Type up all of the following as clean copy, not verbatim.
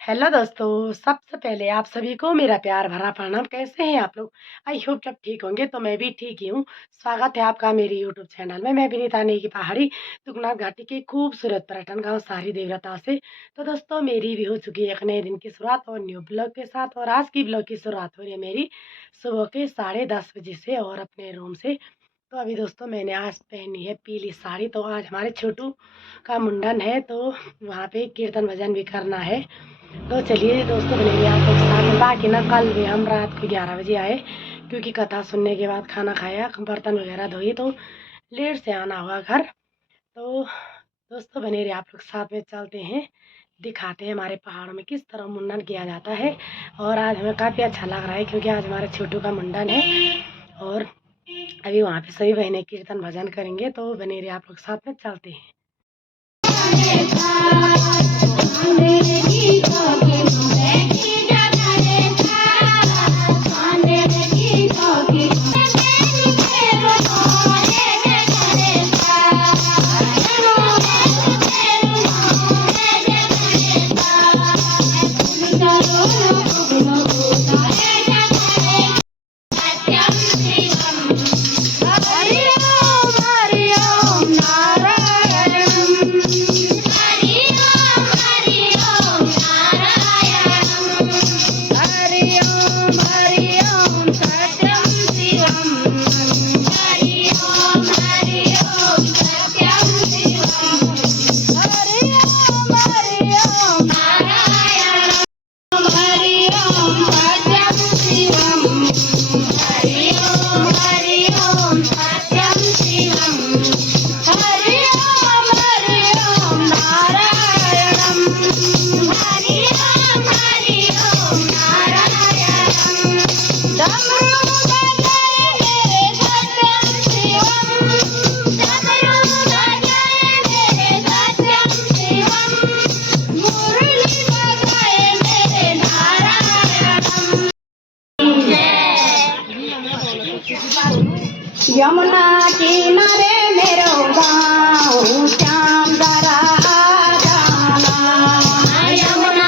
Hello दोस्तों, सबसे पहले आप सभी को मेरा प्यार भरा प्रणाम। कैसे हैं आप लोग? आई होप सब ठीक होंगे। तो मैं भी ठीक ही हूँ। स्वागत है आपका मेरे यूट्यूब चैनल में। मैं विनीता नेगी पहाड़ी, तुंगनाथ घाटी के खूबसूरत पर्यटन गांव सारी देवरता से। तो दोस्तों, मेरी भी हो चुकी है एक नए दिन की शुरुआत और न्यू ब्लॉग के साथ। और आज की ब्लॉग की शुरुआत हो रही है मेरी सुबह के 10:30 बजे से और अपने रूम से। तो अभी दोस्तों, मैंने आज पहनी है पीली साड़ी। तो आज हमारे छोटू का मुंडन है, तो वहाँ पे कीर्तन भजन भी करना है। तो चलिए दोस्तों, बनेंगे आप लोग साथ में। बाकी ना कल भी हम रात को 11 बजे आए, क्योंकि कथा सुनने के बाद खाना खाया, बर्तन वगैरह धोए, तो लेट से आना हुआ घर। तो दोस्तों, बने रहे आप लोग साथ में। चलते हैं, दिखाते हैं हमारे पहाड़ों में किस तरह मुंडन किया जाता है। और आज हमें काफ़ी अच्छा लग रहा है, क्योंकि आज हमारे छोटू का मुंडन है। और अभी वहाँ पे सभी बहनें कीर्तन भजन करेंगे। तो बने रहे आप लोग साथ में। चलते हैं। यमुना किनारे मेरो गाँव श्याम दरा जाना। यमुना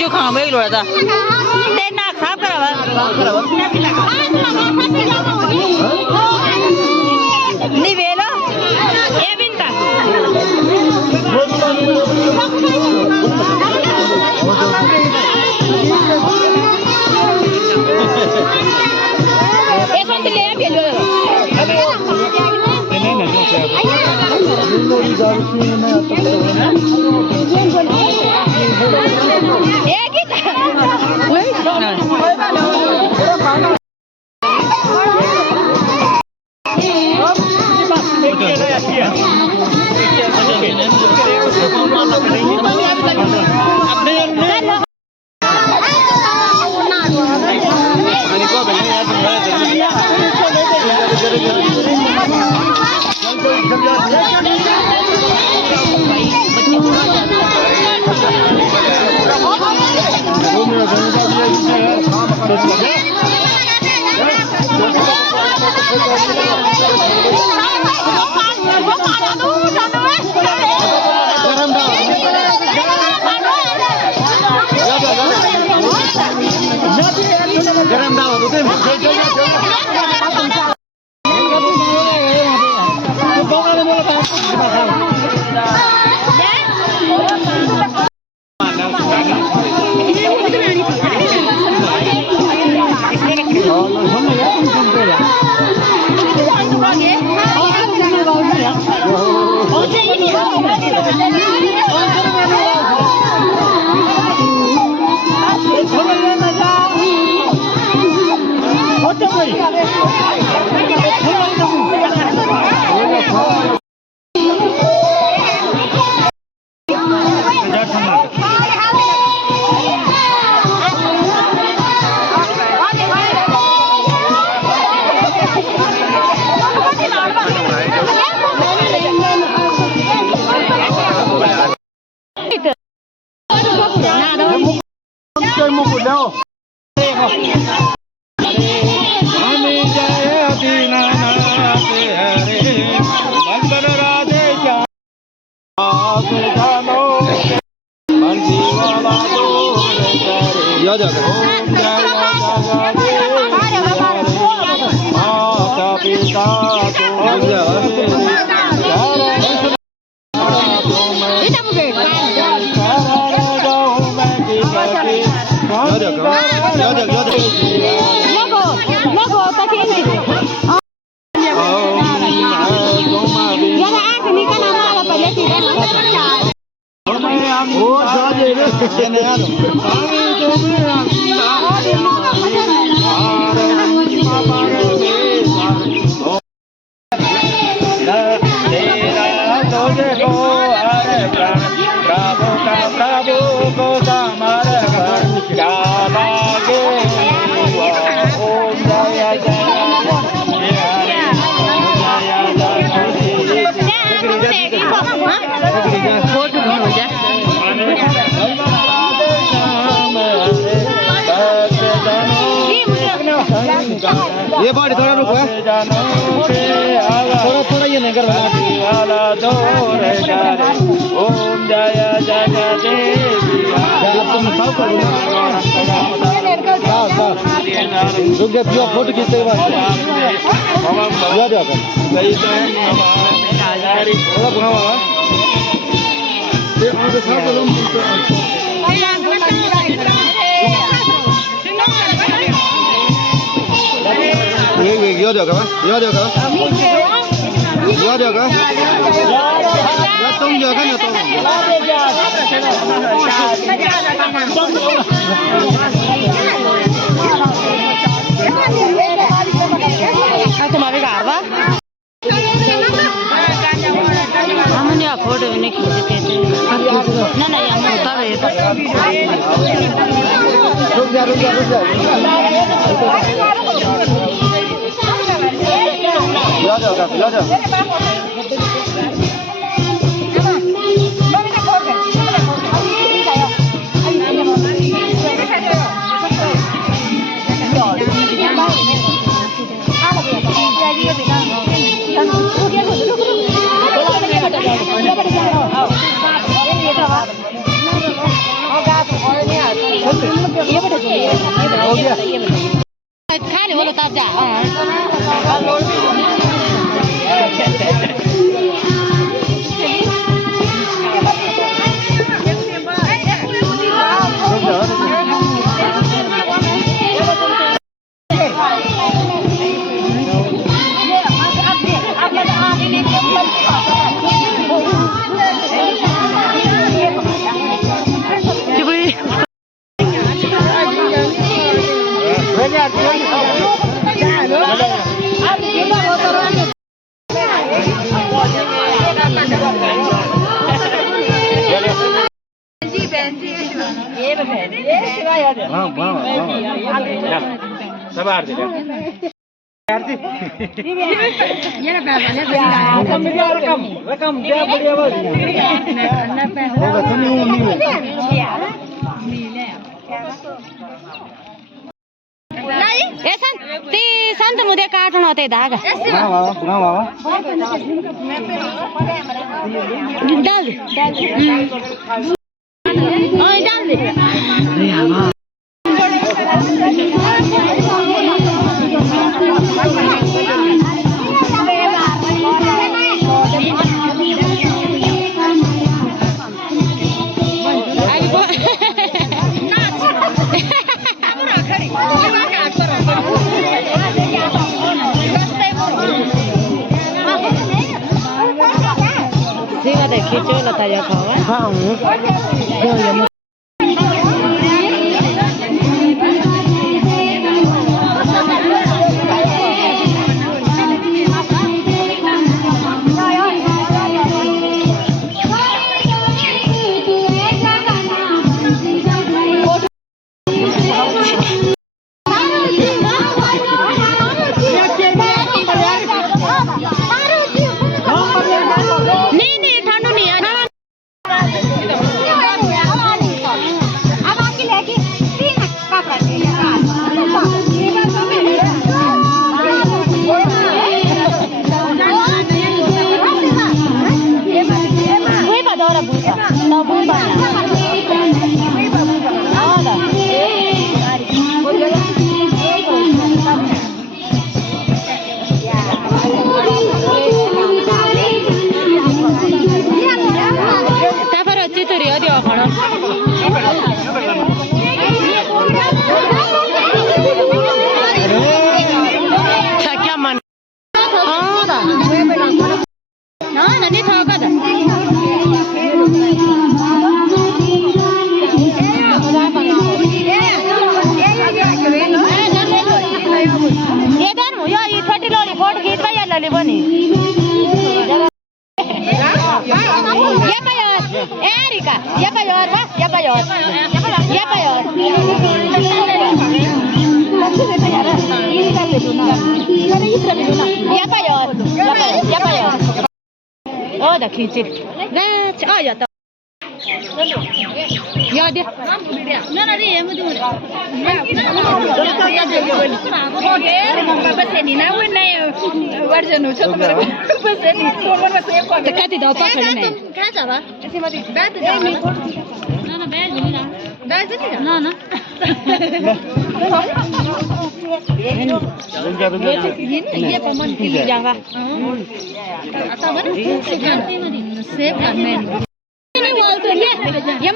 जो खाओ भाई लोड़ा था ते नाक साफ करावा नहीं वेलो ये बिंता ये कौन ले आ भेजो गरम दाव होते याद आ Yang akan nikah nama apa? Jadi ये बाड़ी थोड़ा रुको थोड़ा थोड़ा ये नहीं करवा ओम जय तुम खाओ कर रुक जा पियो फोटो खींचते के बाद थोड़ा बनावा ये देखो ये देखो ये देखो ये तुम देखो ना तुम्हारे घर बा हमने आप फोटो नहीं खींचते ना ना ये होता है रुक जा ला जाओ खाने बोलो तब जा सवार दे रकम क्या बढ़िया ती संत मुदे काटण होते धागा डाल दे खींचो लता जा खावा Erika, ya payor, va, ya payor. Ya payor. Ya payor. Ya payor. Oh, dah kicit. Dah, oh ya. Ya dia. ના રે એમ દૂર Dekat itu apa kalau ni? ના ના બેજ નહીં ના ના Iya paman pilih Jawa. atau mana save kan men Ini waktu dia. Ya.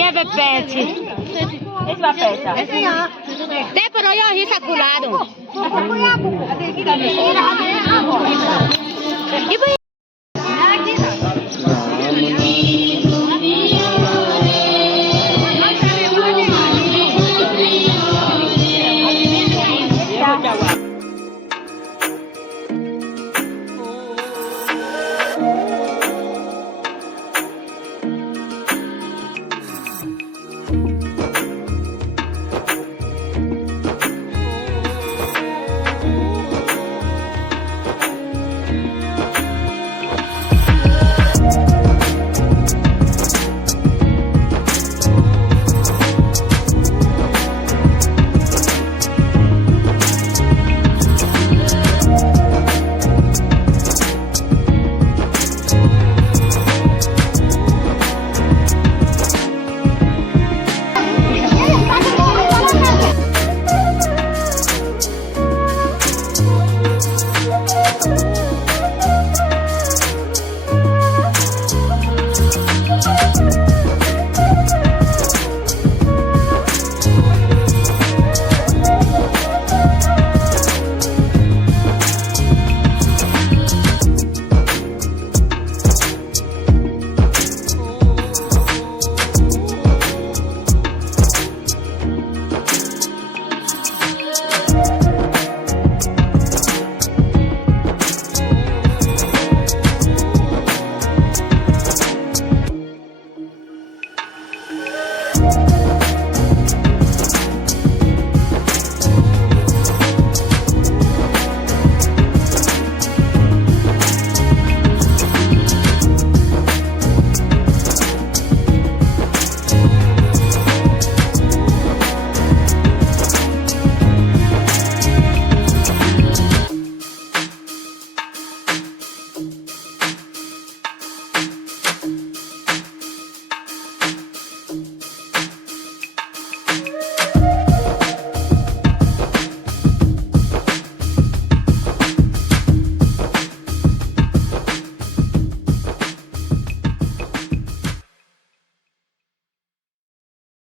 ये बेपैची Te pero yo hice curado. Ibu